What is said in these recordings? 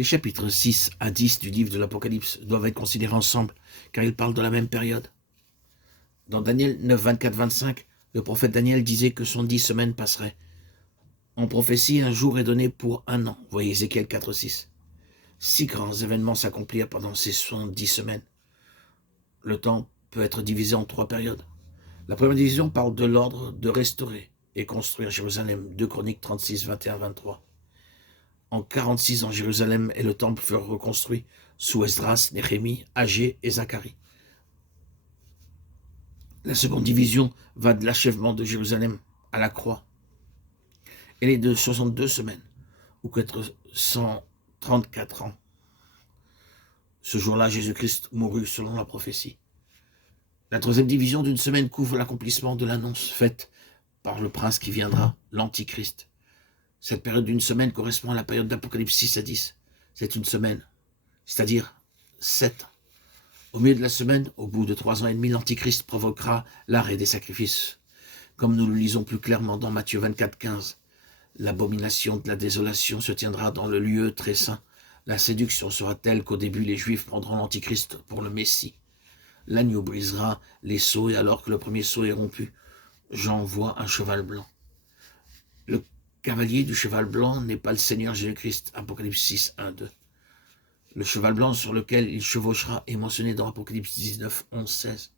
Les chapitres 6 à 10 du livre de l'Apocalypse doivent être considérés ensemble, car ils parlent de la même période. Dans Daniel 9, 24, 25, le prophète Daniel disait que son 10 semaines passeraient. En prophétie, un jour est donné pour un an. Voyez Ézéchiel 4, 6. 6 grands événements s'accomplirent pendant ces 70 semaines. Le temps peut être divisé en 3 périodes. La première division parle de l'ordre de restaurer et construire Jérusalem, 2 Chroniques 36, 21, 23. En 46 ans, Jérusalem et le temple furent reconstruits sous Esdras, Néhémie, Agé et Zacharie. La seconde division va de l'achèvement de Jérusalem à la croix. Elle est de 62 semaines, ou 434 ans. Ce jour-là, Jésus-Christ mourut selon la prophétie. La troisième division d'une semaine couvre l'accomplissement de l'annonce faite par le prince qui viendra, l'Antichrist. Cette période d'une semaine correspond à la période d'Apocalypse 6 à 10. C'est une semaine, c'est-à-dire 7. Au milieu de la semaine, au bout de 3 ans et demi, l'Antichrist provoquera l'arrêt des sacrifices. Comme nous le lisons plus clairement dans Matthieu 24, 15. L'abomination de la désolation se tiendra dans le lieu très saint. La séduction sera telle qu'au début, les Juifs prendront l'Antichrist pour le Messie. L'agneau brisera les sceaux et alors que le premier sceau est rompu, Jean voit un cheval blanc. Le cavalier du cheval blanc n'est pas le Seigneur Jésus-Christ, Apocalypse 6, 1, 2. Le cheval blanc sur lequel il chevauchera est mentionné dans Apocalypse 19, 11, 16.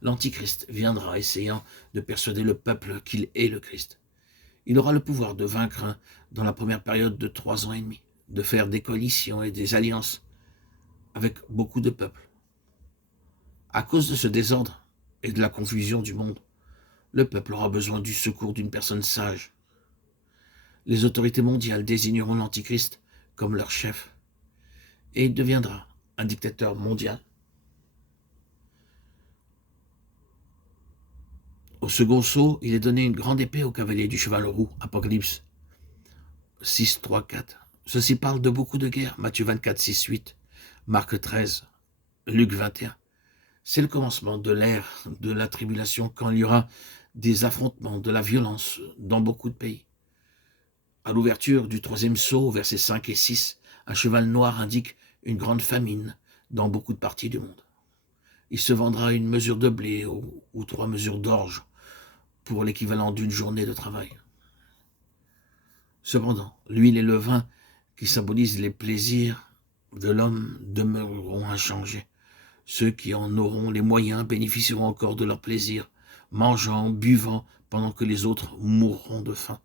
L'Antichrist viendra essayant de persuader le peuple qu'il est le Christ. Il aura le pouvoir de vaincre dans la première période de 3 ans et demi, de faire des coalitions et des alliances avec beaucoup de peuples. À cause de ce désordre et de la confusion du monde, le peuple aura besoin du secours d'une personne sage. Les autorités mondiales désigneront l'Antichrist comme leur chef, et il deviendra un dictateur mondial. Au second sceau, il est donné une grande épée au cavalier du cheval roux, Apocalypse 6, 3, 4. Ceci parle de beaucoup de guerres, Matthieu 24, 6, 8, Marc 13, Luc 21. C'est le commencement de l'ère de la tribulation quand il y aura des affrontements, de la violence dans beaucoup de pays. À l'ouverture du 3e sceau, versets 5 et 6, un cheval noir indique une grande famine dans beaucoup de parties du monde. Il se vendra une mesure de blé ou 3 mesures d'orge pour l'équivalent d'une journée de travail. Cependant, l'huile et le vin, qui symbolisent les plaisirs de l'homme, demeureront inchangés. Ceux qui en auront les moyens bénéficieront encore de leur plaisir, mangeant, buvant, pendant que les autres mourront de faim.